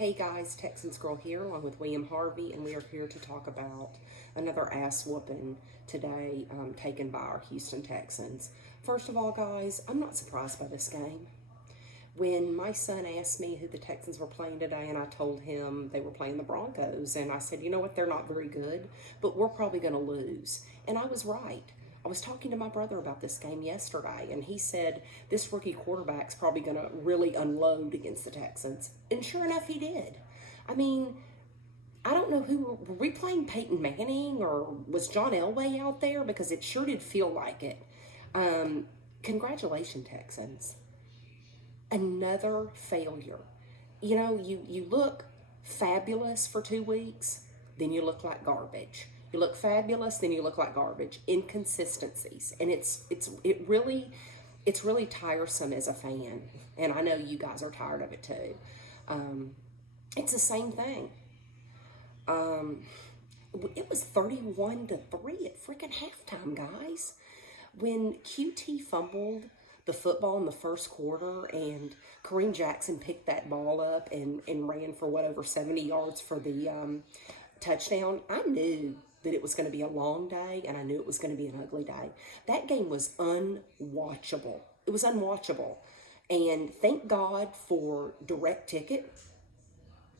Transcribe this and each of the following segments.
Hey guys, Texans Girl here along with William Harvey, and we are here to talk about another ass whooping today taken by our Houston Texans. First of all, guys, I'm not surprised by this game. When my son asked me who the Texans were playing today, and I told him they were playing the Broncos, and I said, you know what, they're not very good, but we're probably going to lose. And I was right. I was talking to my brother about this game yesterday, and he said this rookie quarterback's probably going to really unload against the Texans. And sure enough, he did. I mean, I don't know were we playing Peyton Manning, or was John Elway out there? Because it sure did feel like it. Congratulations, Texans. Another failure. You know, you look fabulous for 2 weeks, then you look like garbage. You look fabulous, then you look like garbage. Inconsistencies, and it's really tiresome as a fan. And I know you guys are tired of it too. It's the same thing. It was 31-3 at freaking halftime, guys. When QT fumbled the football in the first quarter and Kareem Jackson picked that ball up and ran for over 70 yards for the touchdown, I knew that it was going to be a long day, and I knew it was going to be an ugly day. That game was unwatchable. It was unwatchable. And thank God for Direct Ticket,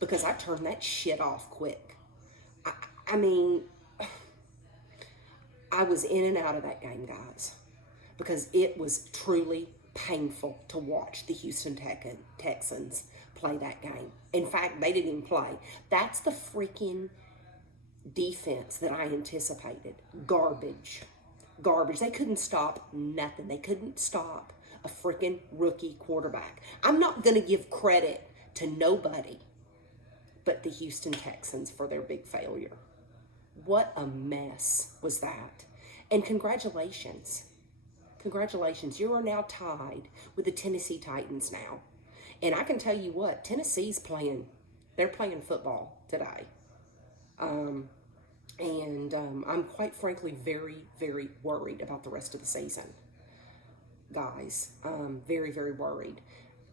because I turned that shit off quick. I mean, I was in and out of that game, guys, because it was truly painful to watch the Houston Texans play that game. In fact, they didn't even play. That's the freaking defense that I anticipated. Garbage. They couldn't stop nothing. They couldn't stop a freaking rookie quarterback. I'm not going to give credit to nobody but the Houston Texans for their big failure. What a mess was that. And congratulations. You are now tied with the Tennessee Titans now. And I can tell you what, Tennessee's they're playing football today. I'm quite frankly very, very worried about the rest of the season. Guys, very, very worried.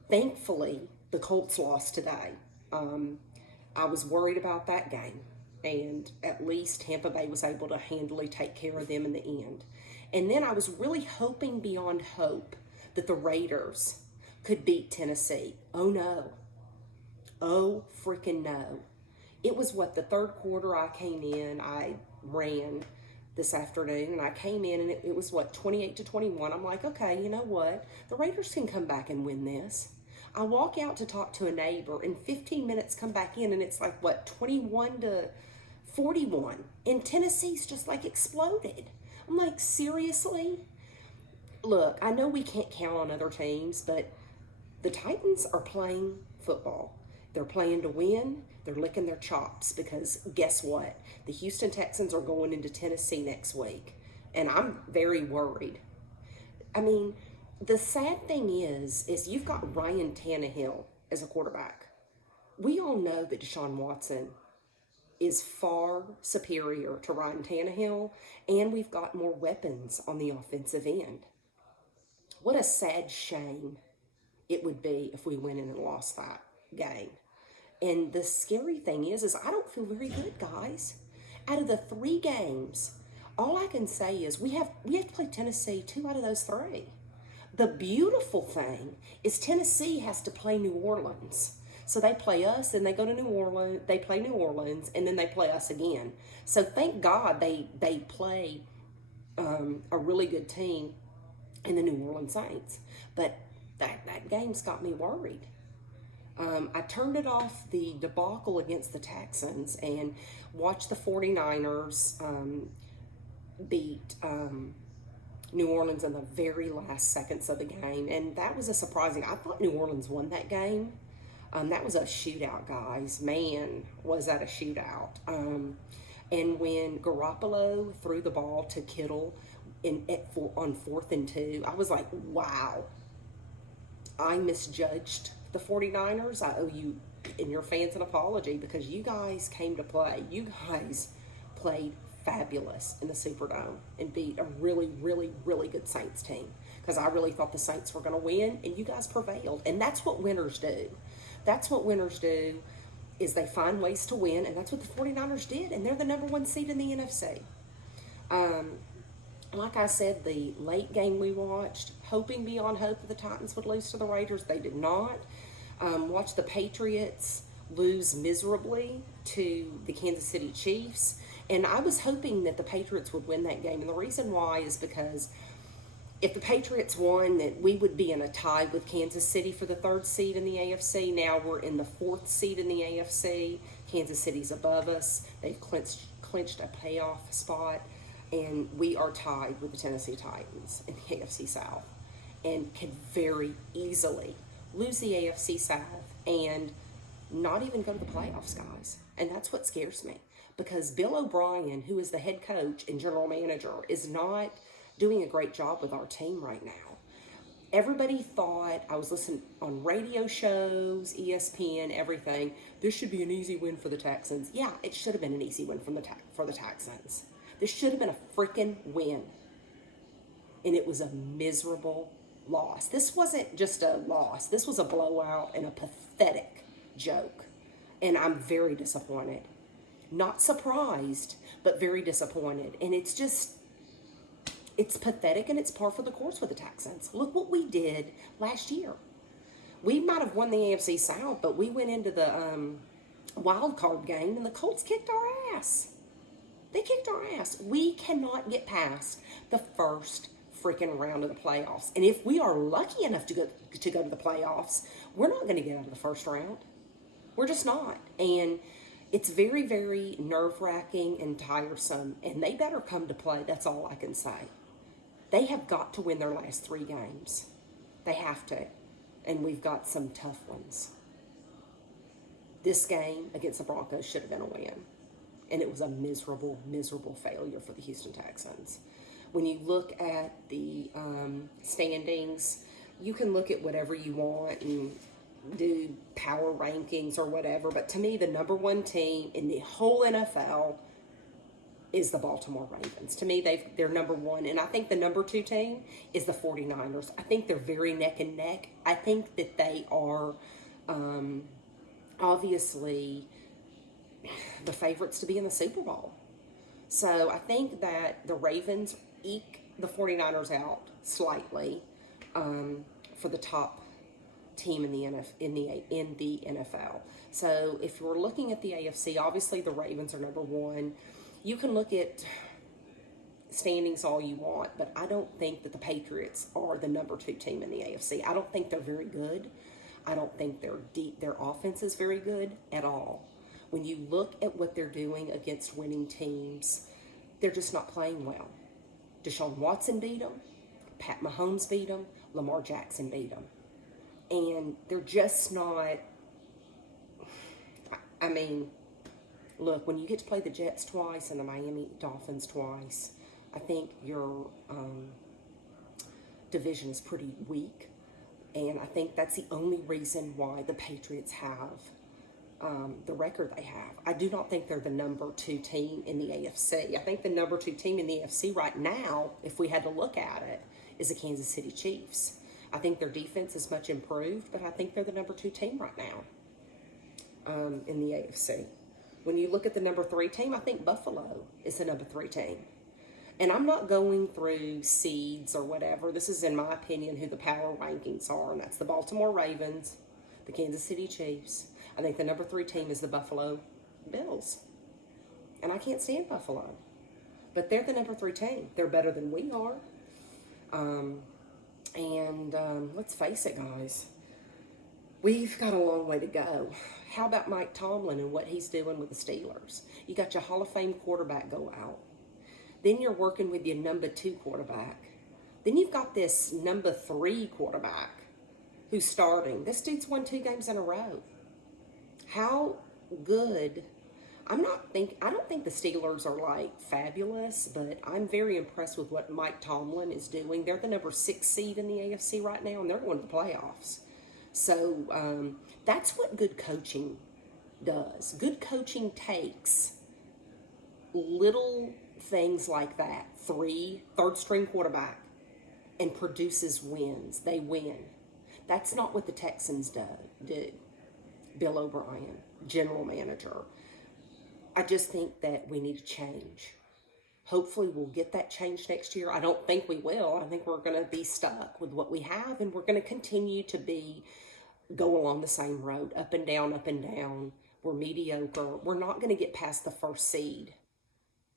Thankfully, the Colts lost today. I was worried about that game, and at least Tampa Bay was able to handily take care of them in the end. And then I was really hoping beyond hope that the Raiders could beat Tennessee. Oh no. Oh freaking no. It was the third quarter I came in, I ran this afternoon, and I came in and it was 28-21. I'm like, okay, you know what? The Raiders can come back and win this. I walk out to talk to a neighbor, and 15 minutes come back in, and it's 21-41. And Tennessee's just exploded. I'm like, seriously? Look, I know we can't count on other teams, but the Titans are playing football. They're playing to win. They're licking their chops, because guess what? The Houston Texans are going into Tennessee next week, and I'm very worried. I mean, the sad thing is you've got Ryan Tannehill as a quarterback. We all know that Deshaun Watson is far superior to Ryan Tannehill, and we've got more weapons on the offensive end. What a sad shame it would be if we went in and lost that game. And the scary thing is I don't feel very good, guys. Out of the 3 games, all I can say is we have to play Tennessee 2 out of those 3. The beautiful thing is Tennessee has to play New Orleans. So they play us, and they go to New Orleans, they play New Orleans, and then they play us again. So thank God they play a really good team in the New Orleans Saints. But that game's got me worried. I turned it off the debacle against the Texans and watched the 49ers beat New Orleans in the very last seconds of the game. And that was I thought New Orleans won that game. That was a shootout, guys. Man, was that a shootout. And when Garoppolo threw the ball to Kittle on 4th and 2, I was like, wow. I misjudged the 49ers. I owe you and your fans an apology, because you guys came to play. You guys played fabulous in the Superdome and beat a really, really, really good Saints team, because I really thought the Saints were going to win, and you guys prevailed. And that's what winners do. That's what winners do. is they find ways to win, and that's what the 49ers did, and they're the number one seed in the NFC. Like I said, the late game we watched, hoping beyond hope that the Titans would lose to the Raiders. They did not. Watched the Patriots lose miserably to the Kansas City Chiefs. And I was hoping that the Patriots would win that game. And the reason why is because if the Patriots won, that we would be in a tie with Kansas City for the third seed in the AFC. Now we're in the fourth seed in the AFC. Kansas City's above us. They've clinched a playoff spot. And we are tied with the Tennessee Titans in the AFC South and could very easily lose the AFC South and not even go to the playoffs, guys. And that's what scares me, because Bill O'Brien, who is the head coach and general manager, is not doing a great job with our team right now. Everybody thought, I was listening on radio shows, ESPN, everything, this should be an easy win for the Texans. Yeah, it should have been an easy win for the Texans. This should have been a freaking win. And it was a miserable loss. This wasn't just a loss. This was a blowout and a pathetic joke. And I'm very disappointed. Not surprised, but very disappointed. And it's pathetic, and it's par for the course with the Texans. Look what we did last year. We might have won the AFC South, but we went into the wild card game, and the Colts kicked our ass. They kicked our ass. We cannot get past the first freaking round of the playoffs. And if we are lucky enough to go to the playoffs, we're not going to get out of the first round. We're just not. And it's very, very nerve-wracking and tiresome. And they better come to play. That's all I can say. They have got to win their last 3 games. They have to. And we've got some tough ones. This game against the Broncos should have been a win. And it was a miserable, miserable failure for the Houston Texans. When you look at the standings, you can look at whatever you want and do power rankings or whatever. But to me, the number one team in the whole NFL is the Baltimore Ravens. To me, they're number one. And I think the number 2 team is the 49ers. I think they're very neck and neck. I think that they are obviously the favorites to be in the Super Bowl. So I think that the Ravens eke the 49ers out slightly for the top team in the NFL. So if you're looking at the AFC, obviously the Ravens are number 1. You can look at standings all you want, but I don't think that the Patriots are the number 2 team in the AFC. I don't think they're very good. I don't think their offense is very good at all. When you look at what they're doing against winning teams, they're just not playing well. Deshaun Watson beat them. Pat Mahomes beat them. Lamar Jackson beat them. And they're just not... I mean, look, when you get to play the Jets twice and the Miami Dolphins twice, I think your division is pretty weak. And I think that's the only reason why the Patriots have the record they have. I do not think they're the number 2 team in the AFC. I think the number 2 team in the AFC right now, if we had to look at it, is the Kansas City Chiefs. I think their defense is much improved, but I think they're the number 2 team right now in the AFC. When you look at the number 3 team, I think Buffalo is the number 3 team. And I'm not going through seeds or whatever. This is, in my opinion, who the power rankings are, and that's the Baltimore Ravens, the Kansas City Chiefs. I think the number 3 team is the Buffalo Bills. And I can't stand Buffalo. But they're the number 3 team. They're better than we are. Let's face it, guys. We've got a long way to go. How about Mike Tomlin and what he's doing with the Steelers? You got your Hall of Fame quarterback go out. Then you're working with your number 2 quarterback. Then you've got this number 3 quarterback who's starting. This dude's won 2 games in a row. How good? I don't think the Steelers are like fabulous, but I'm very impressed with what Mike Tomlin is doing. They're the number 6 seed in the AFC right now, and they're going to the playoffs. So that's what good coaching does. Good coaching takes little things like that, third string quarterback, and produces wins. They win. That's not what the Texans do. Bill O'Brien, general manager. I just think that we need to change. Hopefully we'll get that change next year. I don't think we will. I think we're going to be stuck with what we have, and we're going to continue to go along the same road, up and down, up and down. We're mediocre. We're not going to get past the first seed.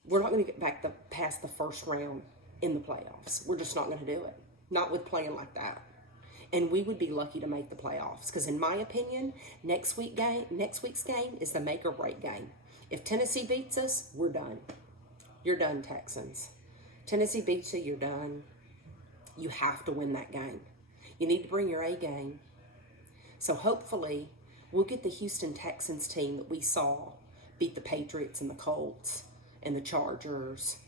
We're not going to get past the first round in the playoffs. We're just not going to do it. Not with playing like that. And we would be lucky to make the playoffs, because in my opinion, next week's game is the make or break game. If Tennessee beats us, we're done. You're done, Texans. Tennessee beats you, you're done. You have to win that game. You need to bring your A game. So hopefully we'll get the Houston Texans team that we saw beat the Patriots and the Colts and the Chargers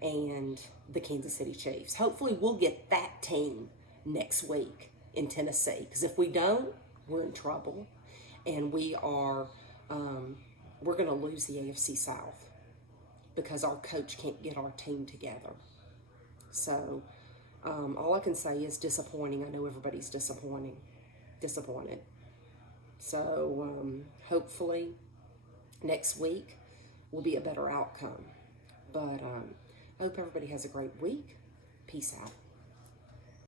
and the Kansas City Chiefs. Hopefully we'll get that team next week in Tennessee, because if we don't, we're in trouble, and we're going to lose the AFC South because our coach can't get our team together. So all I can say is disappointing. I know everybody's disappointed. So hopefully next week will be a better outcome. But I hope everybody has a great week. Peace out.